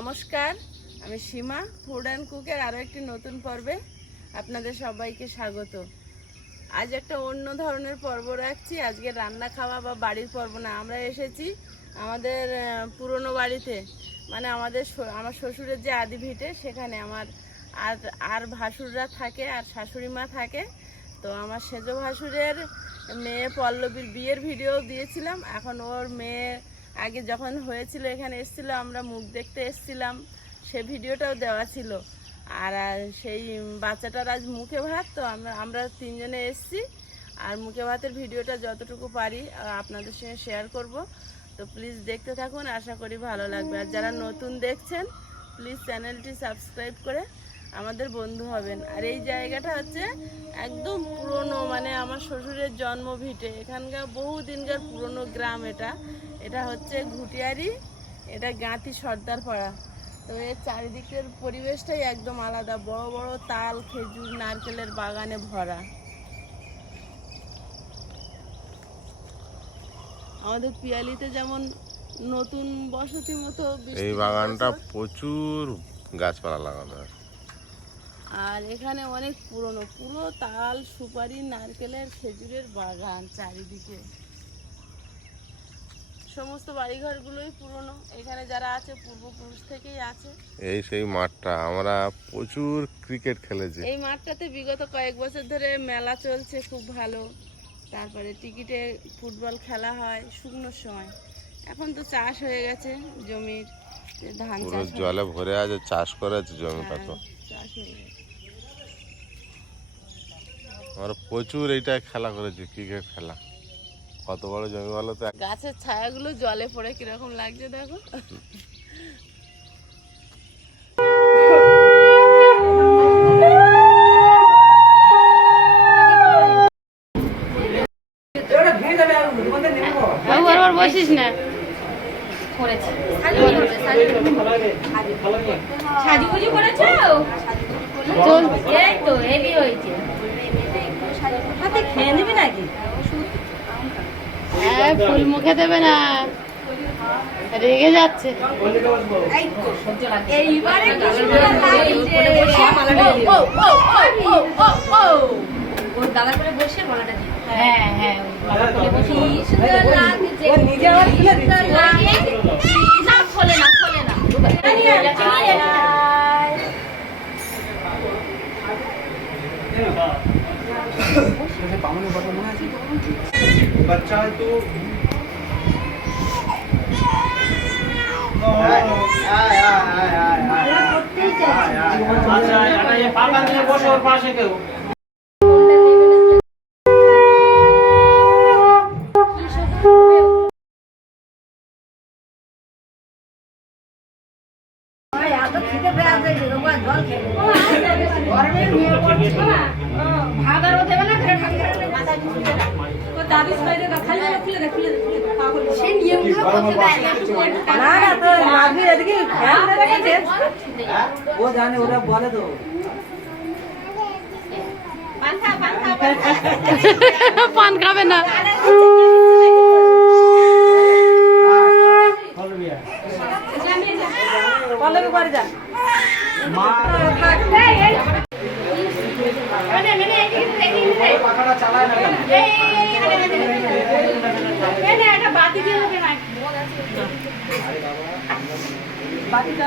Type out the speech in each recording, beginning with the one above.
নমস্কার, আমি সীমা food and কুকের আরও একটি নতুন পর্বে আপনাদের সবাইকে স্বাগত। আজ একটা অন্য ধরনের পর্ব রাখছি, আজকে রান্না খাওয়া বা বাড়ির পর্ব না, আমরা এসেছি আমাদের পুরনো বাড়িতে। মানে আমাদের আমার শ্বশুরের যে আদি ভিটে, সেখানে আমার আর আর ভাসুররা থাকে, আর শাশুড়ি মা থাকে। তো আমার সেজ ভাসুরের মেয়ে পল্লবীর বিয়ের ভিডিও দিয়েছিলাম, এখন ওর মেয়ে আগে যখন হয়েছিল, এখানে এসেছিল, আমরা মুখ দেখতে এসেছিলাম। সে ভিডিওটাও দেওয়া ছিল। আর সেই বাচ্চাটার আজ মুখে ভাত, তো আমরা আমরা তিনজনে এসেছি। আর মুখে ভাতের ভিডিওটা যতটুকু পারি আপনাদের সঙ্গে শেয়ার করব। তো প্লিজ দেখতে থাকুন, আশা করি ভালো লাগবে। আর যারা নতুন দেখছেন প্লিজ চ্যানেলটি সাবস্ক্রাইব করে আমাদের বন্ধু হবেন। আর এই জায়গাটা হচ্ছে একদম পুরনো মানে আমার শ্বশুরের জন্ম ভিটে এখানকার বহু দিনকার পুরনো গ্রাম এটা। এটা হচ্ছে ঘুটিয়ারি এটা গাঁতি সর্দার পাড়া। তো এর চারিদিকের পরিবেশটাই একদম আলাদা বড় বড় তাল খেজুর নারকেলের বাগানে ভরা। আমাদের পিয়ালিতে যেমন নতুন বসতি মতো এই বাগানটা প্রচুর গাছপালা লাগানো আছে আর এখানে অনেক পুরনো পুরো তাল সুপারি নারকেলের খেজুরের বাগান চারিদিকে। সমস্ত বাড়িঘরগুলোই পুরনো। এখানে যারা আছে পূর্বপুরুষ থেকেই আছে। এই সেই মাঠটা আমরা প্রচুর ক্রিকেট খেলেছি। এই মাঠটাতে বিগত কয়েক বছর ধরে মেলা চলছে খুব ভালো। তারপরে টিকিটে ফুটবল খেলা হয় শুকনোর সময়। এখন তো চাষ হয়ে গেছে জমির ধান পুরো চাষ জলে ভরে আছে চাষ করেছে জমিটা তো। হ্যাঁ, চাষ হয়ে গেছে। আমরা প্রচুর এইটাই খেলা করেছি ক্রিকেট খেলা। কত বড় জমি বলো তো গাছের ছায়াগুলো জলে পড়ে কীরকম লাগছে দেখো বসিস না সাজুগুজু করেছ এই তো হেভি হয়েছে খেয়ে নিবি নাকি হ্যাঁ ফুল মুখে দেবে না। রেগে যাচ্ছে। হ্যাঁ হ্যাঁ খুলে না খোলে না বামনের কথা মনে আছে বাচ্চা হয়তো পাশে কেউ ও জানে ওরা বলে তো। পান খাবে না। বাতিটা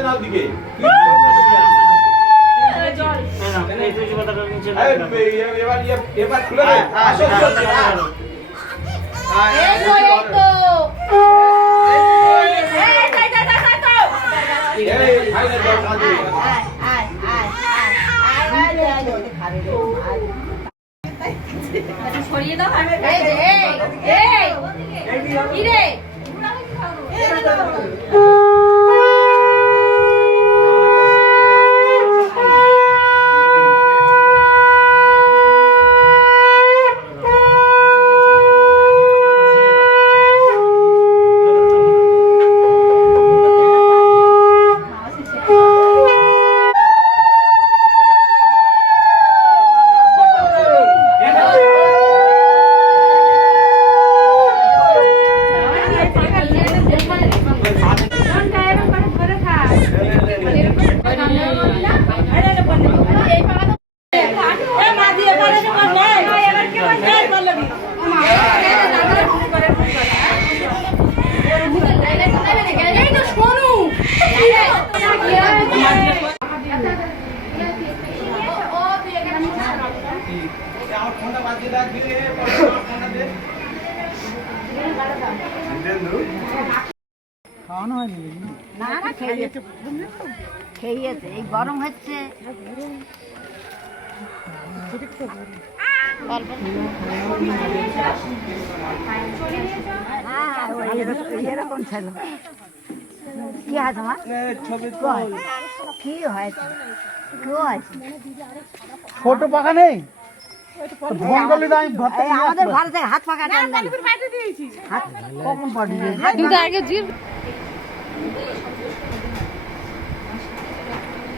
খাওয়া দিবি। একটু সরিয়ে দাও এই এই এই কি রে এই তো শোনু আমার ফোনটা বাজিয়ে রাখ দিয়ে আমার ফোনটা দে খেয়েছে এই গরম হচ্ছে এরকম ছিল কি আছে আমার কি হয়েছে ছোট পাখা নেই ভর্তা আমাদের থেকে হাত পাকা টানলেন হাত কখন পাঠিয়ে কিন্তু আগে জিভ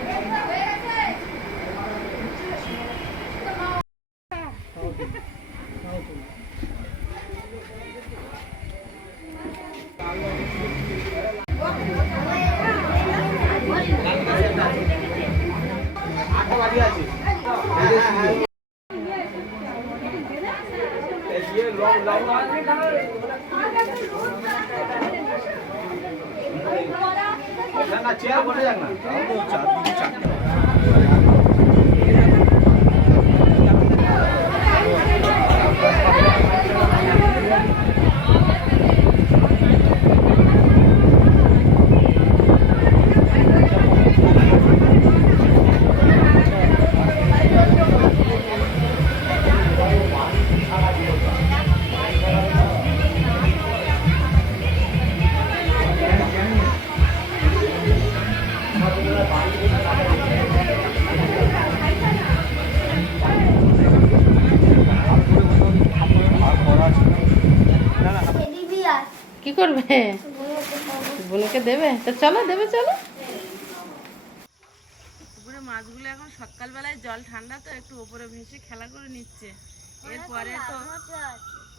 আঠা বাড়ি আছে এই যে লং লং না না চেয়ার বসে যাক না কি করবে বোনকে দেবে? তা চলো দেবে চলো। পুকুরে মাছগুলো এখন সকালবেলায় জল ঠান্ডা তো একটু ওপরে ভেসে খেলা করে নিচ্ছে। এরপরে তো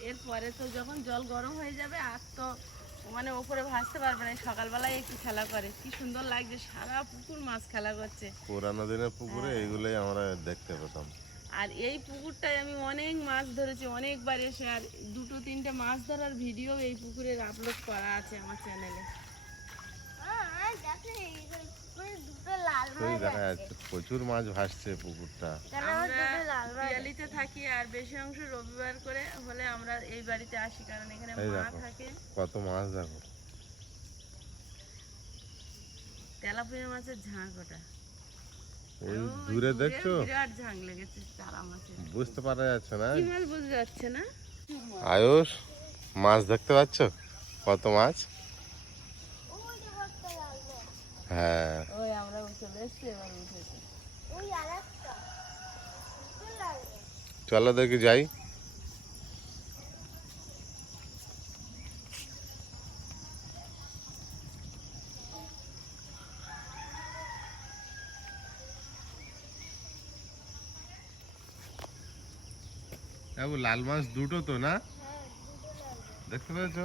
এরপরে তো যখন জল গরম হয়ে যাবে আর তো মানে ওপরে ভাসতে পারবে না সকালবেলায় একটু খেলা করে। কি সুন্দর লাগছে সারা পুকুর মাছ খেলা করছে। পুরানো দিনের পুকুরে এইগুলোই আমরা দেখতে পেতাম। আর এই পুকুরটায় আমি অনেক মাছ ধরেছি অনেকবার এসে আর দুটো তিনটে মাছ ধরার ভিডিও এই পুকুরের আপলোড করা আছে আমার চ্যানেলে প্রচুর মাছ ভাসছে পুকুরটা। আমরা পিয়ালিতে থাকি আর বেশি অংশ রবিবার করে হলে আমরা এই বাড়িতে আসি কারণ এখানে মা থাকে। কত মাছ দেখো। তেলাপিয়া মাছের ঝাঁক ওটা। ওই দূরে দেখছ? বিরাট ঝাঁক লেগেছে চারা মাছের বুঝতে পারা যাচ্ছে না? কি মাছ বোঝা যাচ্ছে না? আয়ুষ মাছ দেখতে পাচ্ছ? কত মাছ? হ্যাঁ। ওই আমরা চলে এসছি এবার উঠেছে। চলো দেখি যাই। বাবু লাল মাছ দুটো তো না? দেখতে পেয়েছ?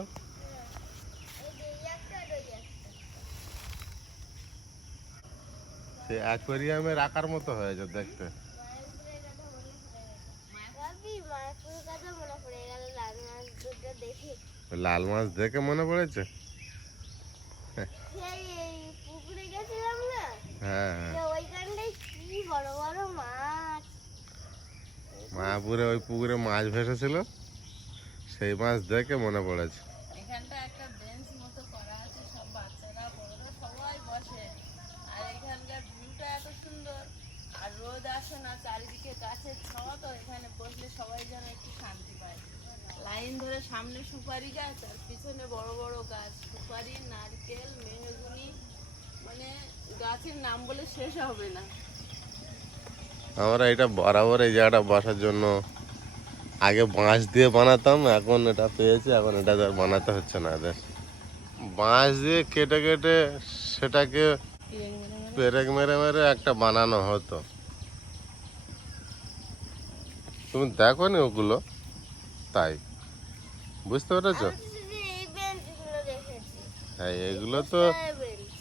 সে অ্যাকোয়ারিয়ামে রাখার মতো হয়েছে দেখতে। লাল মাছ দেখে মনে পড়েছে? গেছিলাম না হ্যাঁ হ্যাঁ যে ওইখানটায় কি বড় বড় মাছ মায়াপুরে ওই পুকুরে মাছ ভেসেছিল, সেই মাছ দেখে মনে পড়েছে। লাইন ধরে সামনে সুপারি গাছ, আর পিছনে বড় বড় গাছ। সুপারি, নারকেল, মেহগুনি মানে গাছের নাম বলে শেষ হবে না। আমরা এটা বরাবর এই জায়গাটা বসার জন্য আগে বাঁশ দিয়ে বানাতাম এখন এটা পেয়েছি এখন এটা আর বানাতে হচ্ছে না এদের। বাঁশ দিয়ে কেটে কেটে সেটাকে পেরেক মেরে মেরে একটা বানানো হতো। তুমি দেখো নি ওগুলো? তাই। বুঝতে পেরেছ? হ্যাঁ এগুলো তো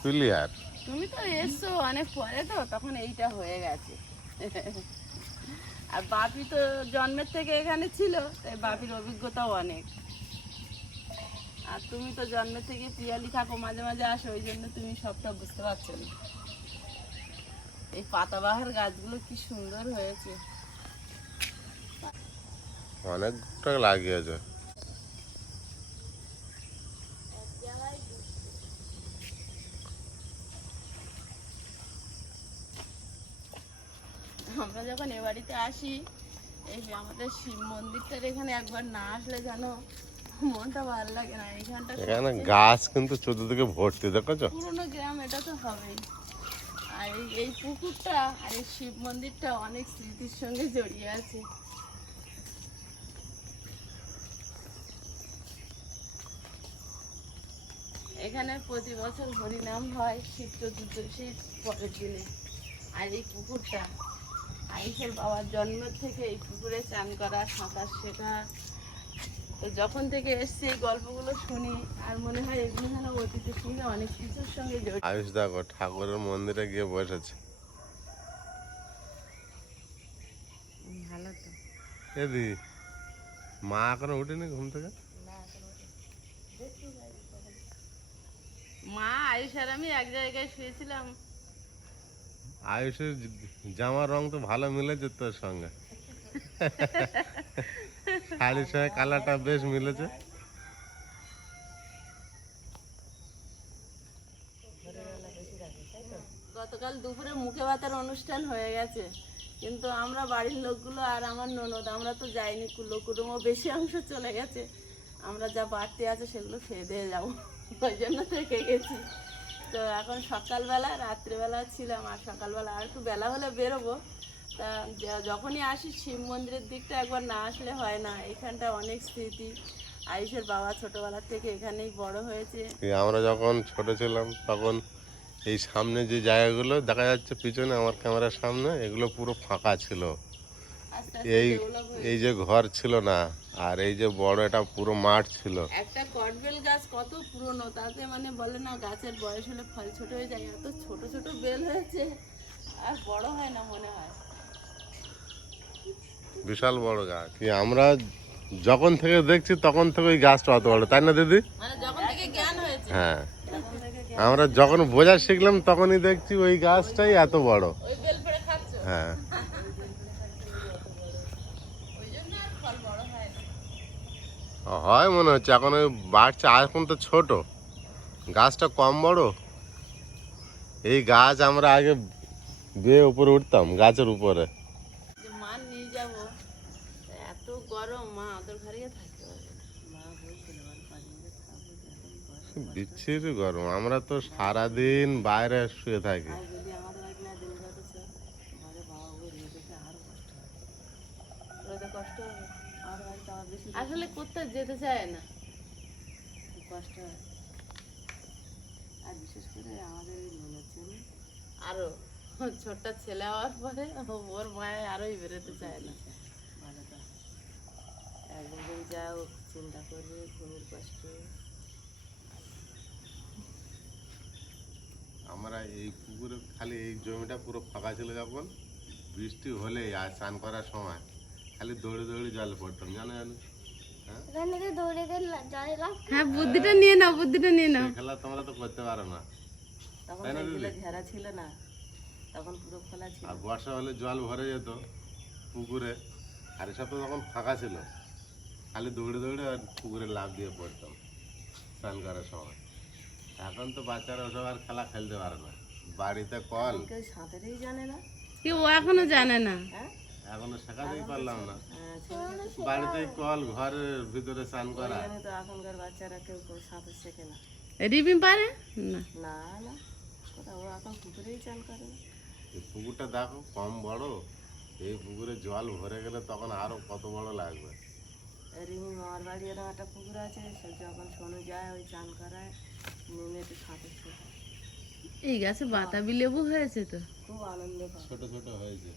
প্লেয়ার। তুমি তো এসছো অনেক পরে তো তখন এইটা হয়ে গেছে। আর বাপি তো জন্মের থেকে এখানে ছিল, তাই বাপির অভিজ্ঞতাও অনেক। আর তুমি তো জন্মের থেকে পিয়ালি থাকো মাঝে মাঝে আসো, ওই জন্য তুমি সবটা বুঝতে পারছ না। এই পাতাবাহার গাছগুলো কি সুন্দর হয়েছে। অনেকটা লাগিয়েছে। আমরা যখন এ বাড়িতে আসি এই যে আমাদের শিব মন্দিরটার এখানে একবার না আসলে যেন মনটা ভালো লাগে না। এখানটা এখানে গাছ কিন্তু চতুর্দিকে ভর্তি দেখেছ? পুরোনো গ্রাম এটা তো হবেই। আর এই এই পুকুরটা আর এই শিব মন্দিরটা অনেক স্মৃতির সঙ্গে জড়িয়ে আছে। এখানে প্রতি বছর হরিনাম হয় শিব চতুর্দশীর পরের দিনে। আর এই পুকুরটা আইসের বাবার জন্মের থেকে এই পুকুরে চান করা সাঁতার শেখা। তো যখন থেকে এসছি এই গল্পগুলো শুনি আর মনে হয় এগুলো যেন অতীতের সঙ্গে অনেক কিছুর সঙ্গে জড়িত। আয়ুষ দেখো ঠাকুরের মন্দিরে গিয়ে বসেছে। ভালো তো। এদি মা এখনও উঠেনি ঘুম থেকে? মা আয়ুষ আর আমি এক জায়গায় শুয়েছিলাম। আয়ুষের জামার রং তো ভালো মিলেছে তোর সঙ্গে। শাড়ির সঙ্গে কালারটা বেশ মিলেছে। গতকাল দুপুরে মুখে ভাতের অনুষ্ঠান হয়ে গেছে। কিন্তু আমরা বাড়ির লোকগুলো আর আমার ননদ, আমরা তো যাইনি কুলো কুটুমও বেশি অংশ চলে গেছে। আমরা যা বাড়তি আছে সেগুলো খেয়ে দিয়ে যাব। ওই জন্য থেকে গেছি। তো এখন সকালবেলা, রাত্রিবেলা ছিলাম আর সকালবেলা আর একটু বেলা হলে বেরোবো। তা যখনই আসি, শিব মন্দিরের দিকটা একবার না আসলে হয় না। এখানটা অনেক স্মৃতি। আয়ুষের বাবা ছোটবেলার থেকে এখানেই বড় হয়েছে। আমরা যখন ছোট ছিলাম, তখন এই সামনে যে জায়গাগুলো, দেখা যাচ্ছে পিছনে আমার ক্যামেরার সামনে, এগুলো পুরো ফাঁকা ছিল। এই এই যে ঘর ছিল না আর এই যে বড় একটা পুরো মাঠ ছিল। একটা কটবেল গাছ কত পুরনো তাতে মানে বলে না গাছের বয়স হলে ফল ছোট হয়ে যায় এত ছোট ছোট বেল হয়েছে আর বড় হয় না মনে হয়। বিশাল বড় গাছ কি আমরা যখন থেকে দেখছি তখন থেকে ওই গাছটা অত বড় তাই না দিদি? মানে হ্যাঁ আমরা যখন বোঝা শিখলাম তখনই দেখছি ওই গাছটাই এত বড়। হ্যাঁ ওই জন্য আর ফল বড় হয় না হয় মনে হচ্ছে। এখন ওই বাড়ছে এখন তো ছোট। গাছটা কম বড়। এই গাছ আমরা আগে বেয়ে উপরে উঠতাম গাছের উপরে। বিচ্ছিরি গরম। আমরা তো সারাদিন বাইরে শুয়ে থাকি আর যদি আমাদের বাড়ি না দিন যাতে ঘরে বাবা বউ রোদেতে আরও কষ্ট হবে রোদে কষ্ট হবে আমার বাড়িতে আমার বেশি আসলে কোথাও যেতে চায় না। কষ্ট হয়। আর বিশেষ করে আমাদের ওই ননদ ছেলে আরও ছোট্ট ছেলে হওয়ার পরে ওর মায়ে আরোই বেরোতে চায় না। একদিন যাও চিন্তা করবে ঘুমের কষ্ট। আমরা এই পুকুরে খালি এই জমিটা পুরো ফাঁকা ছিল যখন বৃষ্টি হলে আর স্নান করার সময় খালি দৌড়ে দৌড়ে জল পড়তাম জানো জানো? হ্যাঁ থেকে দৌড়ে গেলে জলে লাভ হ্যাঁ বুদ্ধিটা নিয়ে নাও বুদ্ধিটা নিয়ে নাও। খেলা তোমরা তো করতে পারো না। তখন এগুলো ঘেরা ছিল না। তখন পুরো খোলা ছিল। আর বর্ষা হলে জল ভরে যেত পুকুরে। আর এসব তো তখন ফাঁকা ছিল। খালি দৌড়ে দৌড়ে আর পুকুরে লাভ দিয়ে পড়তাম স্নান করার সময়। এখন তো বাচ্চারা ওসব আর খেলা খেলতে পারে না। বাড়িতে কল। কেউ সাঁতারেই জানে না। কেউ এখনও জানে না। হ্যাঁ? এখনও শেখাতেই পারলাম না। হ্যাঁ, বাড়িতে কল ঘরের ভিতরে স্নান করা। তো এখনকার বাচ্চারা কেউ কেউ সাঁতার শেখে না। রিবি পারে? না। না না। কোথাও ও এখন পুকুরেই চান করে না। এই পুকুরটা দেখো কম বড়। এই পুকুরে জল ভরে গেলে তখন আরও কত বড় লাগবে। রিমি মামার বাড়ি এরকম একটা পুকুর আছে সে যখন শোনো যায় ওই চান করায় নেমে একটু সাঁতার শেখায়। এই গাছে বাতাবি লেবু হয়েছে তো? খুব আনন্দ ছোট ছোট হয়েছে।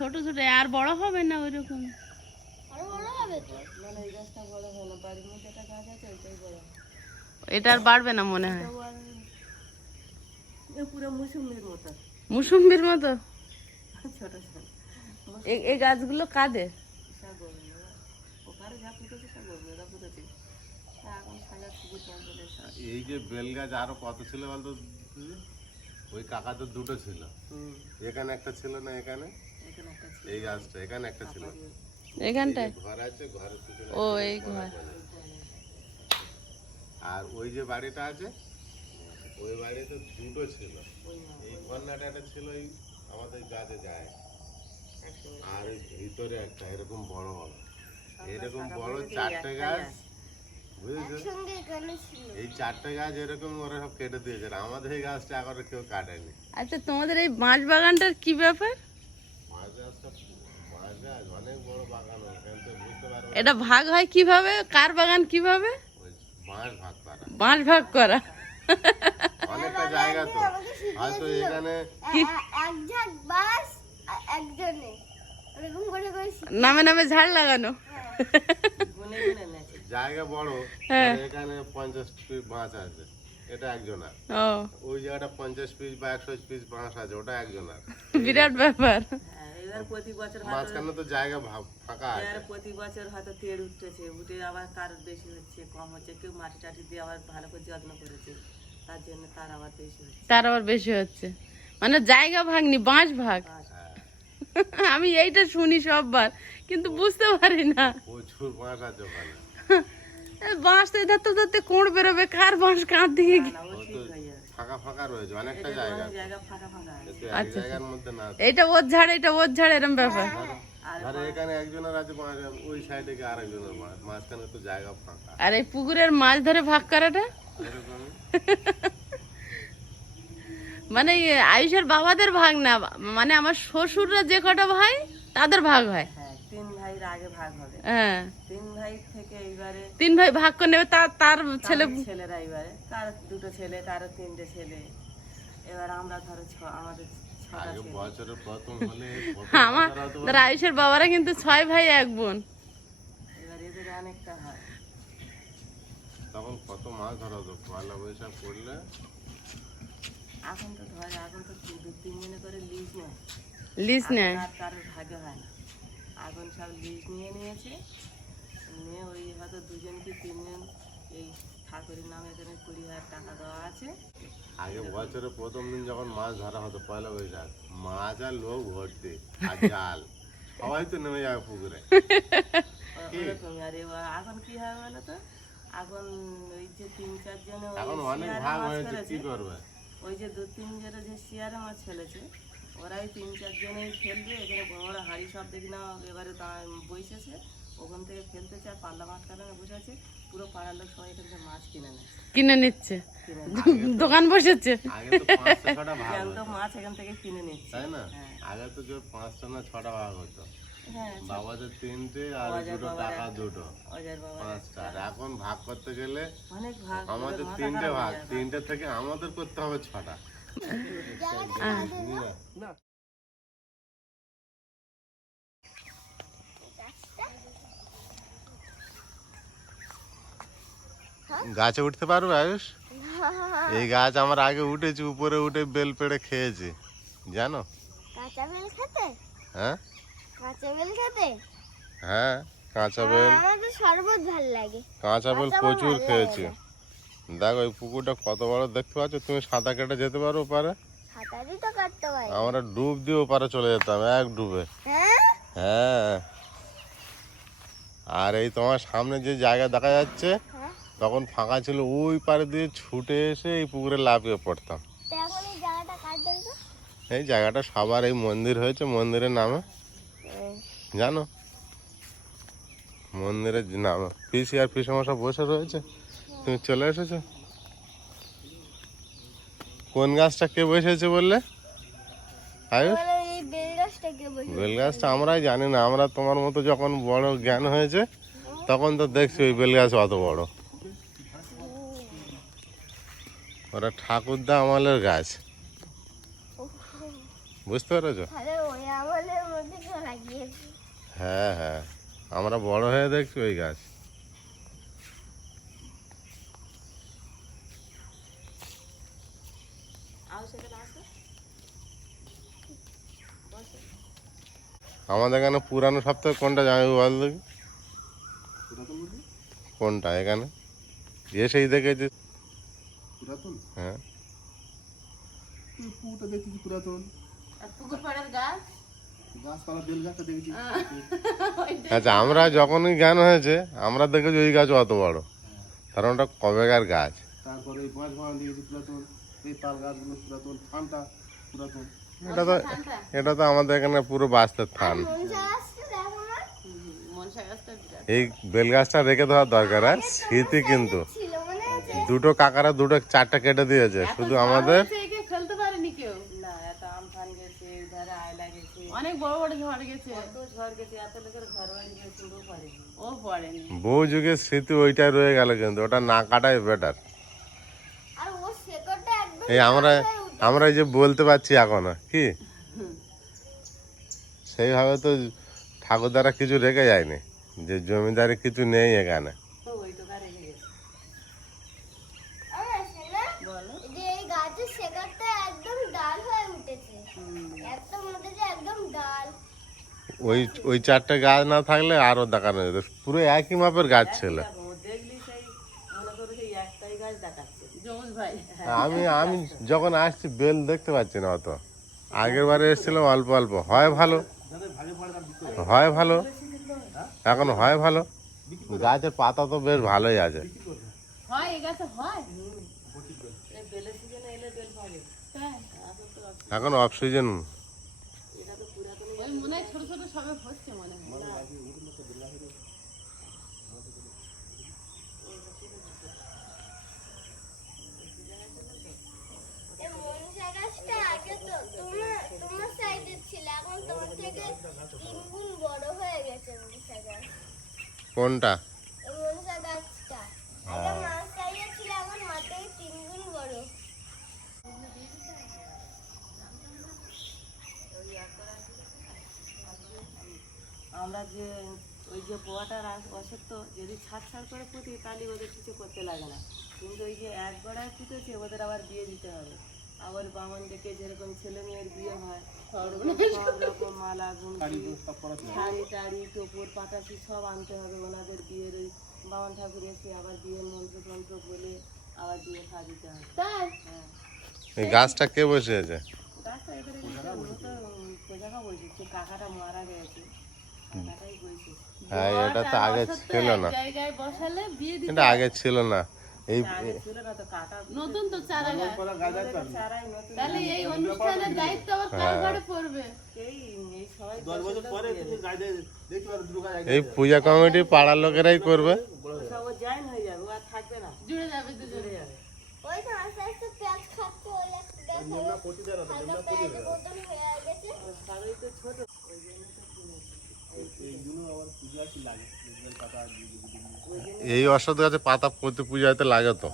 ছোট ছোট আর বড় হবে না ওই রকম আরও বড় হবে তো? মানে এই গাছটা বড় বাড়ির মধ্যে একটা গাছ আছে ওইটাই বড় এটা আর বাড়বে না মনে হয়? এ পুরো মুসুম্বির মতো। মুসুম্বির মতো? ছোট ছোট। এই- এই গাছগুলো কাদের এই যে বেল গাছ আরও কত ছিল বলতো ওই কাকা তো দুটো ছিল। এখানে একটা ছিল না এখানে? এই গাছটা এখানে একটা ছিল। এখানটায়? ঘর আছে ঘরের পিছনে ও এই ঘর আর ওই যে বাড়িটা আছে ওই বাড়িতে দুটো ছিল। এই কন্যাটা একটা ছিল এই আমাদের গাছে যায়। আর ওই ভিতরে একটা এরকম বড় বড়। এরকম বড় চারটে গাছ বুঝেছ? এই চারটে গাছ এরকম ওরা সব কেটে দিয়েছে। আমাদের এই গাছটা এখনও কেউ কাটেনি। আচ্ছা তোমাদের এই বাঁশ বাগানটার কি ব্যাপার? এটা ভাগ হয় কীভাবে? কার বাগান কীভাবে? বাঁশ ভাগ করা। অনেকটা জায়গা তো। হয়তো এখানে নামে নামে ঝাড় লাগানো। জায়গা বড় হ্যাঁ। এখানে পঞ্চাশ পিস বাঁশ আছে। এটা একজনের। ওই জায়গাটা পঞ্চাশ পিস বা একশো পিস বাঁশ আছে ওটা একজনের। বিরাট ব্যাপার। এবার প্রতি বছর মাঝখানে তো জায়গা ফাঁকা আছে। এবার প্রতি বছর হয়তো তেড় উঠতেছে উঠে আবার কার বেশি হচ্ছে কম হচ্ছে কেউ মাটি টাটি দিয়ে আবার ভালো করে যত্ন করেছে তার জন্য তার আবার বেশি হচ্ছে। তার আবার বেশি হচ্ছে। মানে জায়গা ভাগনি বাঁশ ভাগ। আমি এইটা শুনি সববার কিন্তু বুঝতে পারি না। প্রচুর বাঁশ আছে ওখানে। এই বাঁশ তো ধরতে ধরতে কোঁড় বেরোবে কার বাঁশ কার দিকে গিয়ে- না ও ঠিক হয়ে যাবে ফাঁকা ফাঁকা রয়েছে অনেকটা জায়গা। অনেক জায়গা ফাঁকা ফাঁকা আছে। কিন্তু এক জায়গার মধ্যে না এইটা ওর ঝাড় এটা ওর ঝাড় এরম ব্যাপার। আর এখানে একজনের আছে ওই সাইডে গিয়ে আরেকজনের বাঁশ মাঝখানে তো জায়গা ফাঁকা। আর এই পুকুরের মাছ ধরে ভাগ করাটা? মানে আয়ুষের বাবাদের ভাগ না মানে আমার শ্বশুররা যে কটা ভাই তাদের ভাগ হয়। হ্যাঁ তিন ভাইয়ের আগে ভাগ হবে। হ্যাঁ। তিন ভাই এইবারে। তিন ভাই ভাগ করে নেবে তার তার ছেলে ছেলেরা এইবারে। কার দুটো ছেলে কারও তিনটে ছেলে। এবার আমরা ধরো ছ আমাদের আমার আয়ুষের বাবারা কিন্তু ছয় ভাই এক বোন। এবার এদের অনেকটা হয়। তখন কত মাছ ধরা হতো পয়লা বৈশাখ পড়লে? এখন তো ধরে এখন তো দু তিন জনে করে লিজ নেয়। লিস নেয়। আর কারোর ভাগে হয় না। এখন সব লিজ নিয়ে নিয়েছে। নিয়ে ওই হয়তো দুজন কি তিনজন এই ঠাকুরের নামে এখানে কুড়ি হাজার টাকা দেওয়া আছে। আগে বছরের প্রথম দিন যখন মাছ ধরা হতো পয়লা বৈশাখ মাছ আর লোক ভর্তি আর জাল সবাই তো নেমে যাবে পুকুরে। এখন কি হয় বলো তো? এখন ওই যে তিন চারজনে এখন অনেক ভাগ হয়েছে কি করবে? ওই যে দু তিন জনে যে শিয়ারে মাছ ফেলেছে ওরাই তিন চারজনেই ফেলবে এখানে বড় বড় হাড়ি সব দেখি না এবারে বসেছে ওখান থেকে ফেলতেছে আর পাল্লা মাছ কাটানো বসে আছে। পুরো পাড়ার লোক সবাই এখান থেকে মাছ কিনে নেয়। কিনে নিচ্ছে? দোকান বসেছে? তো মাছ এখান থেকে কিনে নিচ্ছে। তাই না? হ্যাঁ। আগে তো যে পাঁচটা না ছটা ভাগ হতো। হ্যাঁ বাবাদের তিনটে আর দুটো টাকা দুটো। পাঁচটা। এখন ভাগ করতে গেলে আমাদের তিনটে ভাগ। তিনটে থেকে আমাদের করতে হবে ছটা। বুঝলে? গাছটা গাছে উঠতে পারবে আয়ুষ? এই গাছ আমার আগে উঠেছি উপরে উঠে বেল পেড়ে খেয়েছি। জানো? কাঁচা বেল খেতে? হ্যাঁ? কাঁচা বেল খেতে? হ্যাঁ কাঁচা বেল। আমার শরবত ভালো লাগে। কাঁচা বেল প্রচুর খেয়েছি। দেখো ওই পুকুরটা কত বড় দেখতে পাচ্ছ? তুমি সাঁতার কেটে যেতে পারো পারে সাঁতারই তো কাটতে পারি আমরা ডুব দিয়ে পারে চলে যেতাম এক ডুবে। হ্যাঁ? হ্যাঁ। আর এই তোমার সামনে যে জায়গা দেখা যাচ্ছে তখন ফাঁকা ছিল ওই পারে দিয়ে ছুটে এসে এই পুকুরে লাফিয়ে পড়তাম। এই জায়গাটা সবার এই মন্দির হয়েছে মন্দিরের নামে। জানো? মন্দিরের নামে পিসি আর পিসমশা বসে রয়েছে। তুমি চলে এসেছ? কোন গাছটা কে বসেছে বললে? বেল গাছটা আমরাই জানি না আমরা তোমার মতো যখন বড় জ্ঞান হয়েছে তখন তো দেখছি ওই বেল গাছ অত বড়। ওরা ঠাকুরদা আমলের গাছ। বুঝতে পেরেছ? হ্যাঁ হ্যাঁ। আমরা বড় হয়ে দেখছি ওই গাছ। আমাদের এখানে পুরানো সপ্তাহে কোনটা জানি বল দেখি? কোনটা এখানে? এসেই দেখেছি পুরাতন? হ্যাঁ। পুকুরটা দেখেছি পুরাতন। পুকুর পাড়ের গাছ? আচ্ছা আমরা যখনই জ্ঞান হয়েছে আমরা দেখেছি ওই গাছ অত বড়। কারণ ওটা কবেকার গাছ। তারপরে বাঁশ বাগান দেখেছি পুরাতন এই তাল গাছগুলো পুরাতন থানটা পুরাতন। এটা তো এটা তো আমাদের এখানে পুরো বাস্তব থান এই বেল গাছটা রেখে দেওয়ার দরকার আর স্মৃতি কিন্তু। মনে দুটো কাকারা দুটো চারটা কেটে দিয়েছে। শুধু আমাদের? হয়েছে, পারেনি কেউ। না এত আমফান গেছে ধারে আয়লা গেছে। অনেক বড় বড় ঝড় গেছে। ঝড় গেছে এত লোকের ঘর ও পড়েনি। বহু যুগের স্মৃতি ওইটাই রয়ে গেল কিন্তু ওটা না কাটাই বেটার এই আমরা আমরা এই যে বলতে পারছি এখনও কি? সেইভাবে তো ঠাকুরদারা কিছু রেখে যায়নি যে জমিদারি কিছু নেই এখানে ওই তো রেখে গেছে আমার আছে না যে এই গাছের শেকড়টা একদম ডাল হয়ে উঠেছে একদম উঠেছে একদম ডাল ওই ওই চারটে গাছ না থাকলে আরও দেখানো যেত। পুরো একই মাপের গাছ ছিল। ভাই। আমি আমি যখন আসছি বেল দেখতে পাচ্ছি না অত। আগের বারে এসেছিলাম অল্প অল্প। হয় ভালো। হয় ভালো। এখন হয় ভালো। গাছের পাতা তো বেশ ভালোই আছে। এখন গাছে হয়। এই বেলের সিজনে এলে বেল পাবে তাই? এখন অক্সিজেন ওই মনে হয় ছোট ছোট সবে হচ্ছে মনে হয় এই মনসা গাছটা আগে তো তোমার তোমার সাইডে ছিল এখন তোমার থেকে তিন গুণ বড় হয়ে গেছে মনসা গাছ কোনটা এই মনসা গাছটা আগে মাছ সাইডে ছিল এখন মাথায় তিন গুণ বড় আমরা যে ওই যে পোয়াটা অসের তো যদি ছাড় ছাড় করে পুঁতি তাহলে ওদের কিছু করতে লাগে না। কিন্তু ওই যে এক গড়ায় পুঁতেছে ওদের আবার বিয়ে দিতে হবে। আবার বামন ডেকে যেরকম ছেলে মেয়ের বিয়ে হয় সব রকম মালা শাড়ি টাড়ি টোপর পাটাশি সব আনতে হবে ওনাদের বিয়ের ওই বামন ঠাকুর এসে আবার বিয়ের মন্ত্র তন্ত্র বলে আবার বিয়ে দিতে হবে। হ্যাঁ। এই গাছটা কে বসিয়েছে? গাছটা এবারে গেছে ও তো কোজাকা বলছে সে কাকাটা মারা গেছে। হ্যাঁ এটা তো আগে ছিল না। এক জায়গায় বসালে বিয়ে দিতে এটা আগে ছিল না। এই আগে ছিল না তো কাকা নতুন তো চারা গাছ। চারাই নতুন। তাহলে এই অনুষ্ঠানের দায়িত্ব আবার কার ঘরে পড়বে? এই পূজা কমিটি পাড়ার লোকেরাই করবে। হয়ে যাবে জুড়ে যাবে হয়ে ছোট। এই অশ্বত্থ গাছে পাতা প্রতি পূজাতে লাগে তো।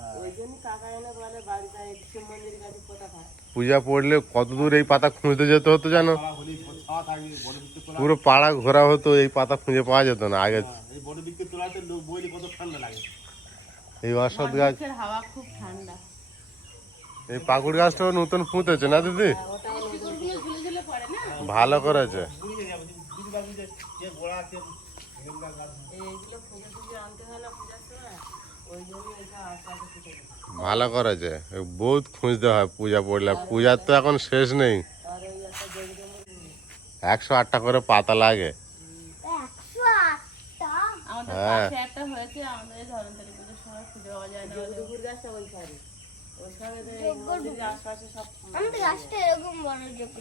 পূজা পড়লে কত দূর এই পাতা খুঁজতে যেতে হতো জানো? পুরো পাড়া ঘোরা হতো এই পাতা খুঁজে পাওয়া যেত না আগে। এই অসৎ গাছ। এই পাকুড় গাছটা নতুন পুঁতেছে না দিদি? না ভালো করেছে। আছে এইগুলো আনতে পূজার সময়। ভালো করেছে। বহুত খুঁজতে হয় পূজা পড়লে। পূজার তো এখন শেষ নেই। একশো আটটা করে পাতা লাগে। আমাদের হ্যাঁ। আমাদের গাছটা এরকম বড় যোগ্য